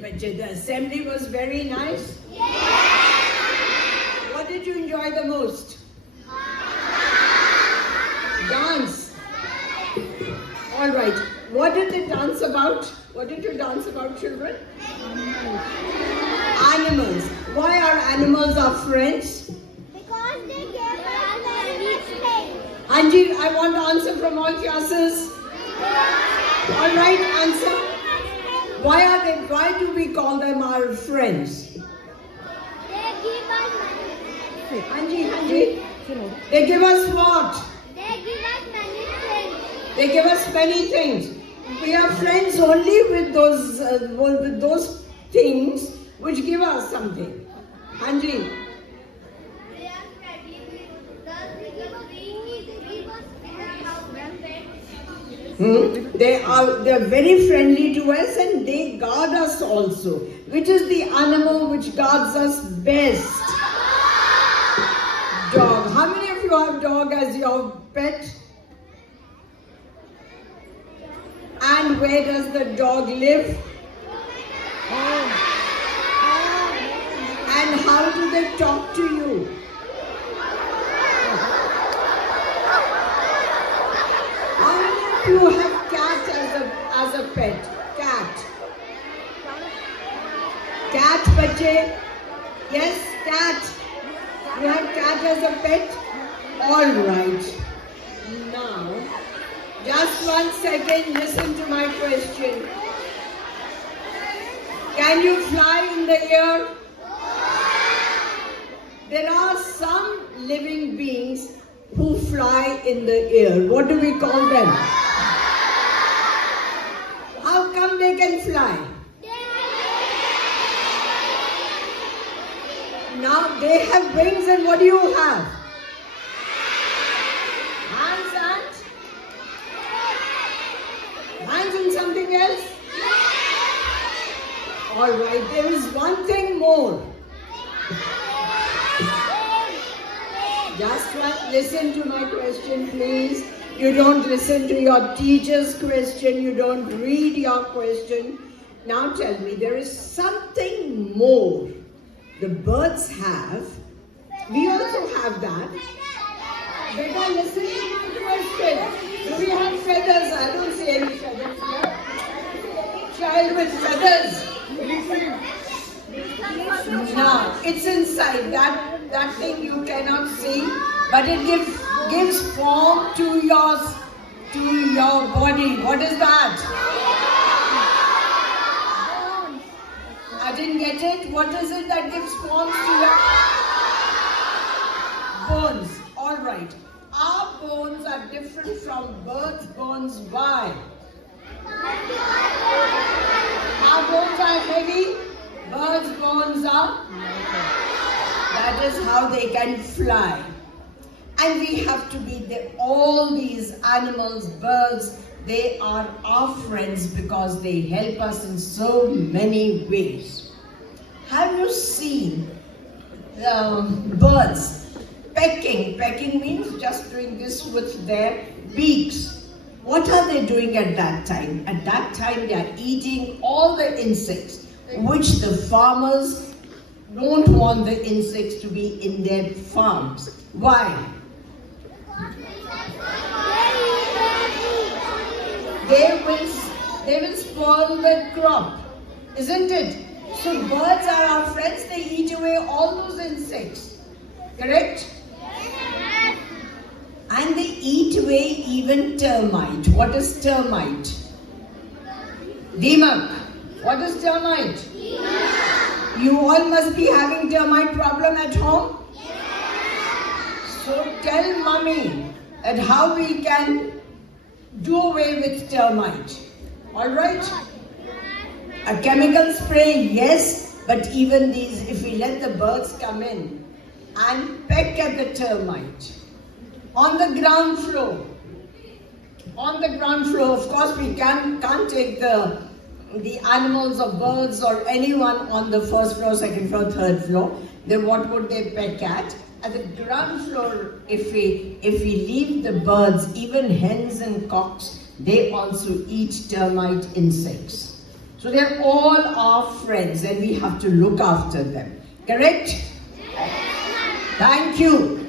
But the assembly was very nice. What did you enjoy the most? Dance. All right. What did they dance about? What did you dance about, children? Animals. Why are animals our friends? Because they gave us many things. Anji, I want to answer from all classes. All right, answer. Why do we call them our friends? They give us money. Anji. They give us what? They give us many things. They give us many things. We are friends only with those things which give us something. Anji. They are friendly with us. They give us food. They give us They're very friendly to us and they guard us also. Which is the animal which guards us best? Dog. How many of you have dog as your pet? And where does the dog live? And how do they talk to you? How many of you have cat as a pet? Cat. Cat, bache? Yes, cat. You have cat as a pet? All right. Now, just 1 second, listen to my question. Can you fly in the air? There are some living beings who fly in the air. What do we call them? How come they can fly? Now they have wings, and what do you have? Hands and something else? All right, there is one thing more. Just listen to my question, please. You don't listen to your teacher's question. You don't read your question. Now tell me, there is something more the birds have. We also have that. Better listen to my question. Do we have feathers? I don't see any feathers here. Child with feathers. Now, it's inside. That thing you cannot see, but it gives form to your body. What is that? I didn't get it. What is it that gives form to your bones? All right. Our bones are different from birds' bones. Why? Our bones are heavy. Birds' bones are. That is how they can fly. And we have to be all these animals, birds, they are our friends because they help us in so many ways. Have you seen birds pecking? Pecking means just doing this with their beaks. What are they doing at that time? At that time they are eating all the insects which the farmers don't want the insects to be in their farms. Why? They will spoil the crop, isn't it? So birds are our friends. They eat away all those insects. Correct? And they eat away even termite. What is termite? Deemak. What is termite? You all must be having termite problem at home? So tell mommy that how we can do away with termite. Alright? A chemical spray, yes, but even these, if we let the birds come in and peck at the termite. On the ground floor, of course we can't take the animals or birds or anyone on the first floor, second floor, third floor. Then what would they peck at? At the ground floor, if we leave the birds, even hens and cocks, they also eat termite insects. So So they're all our friends and we have to look after them. Correct? Thank you.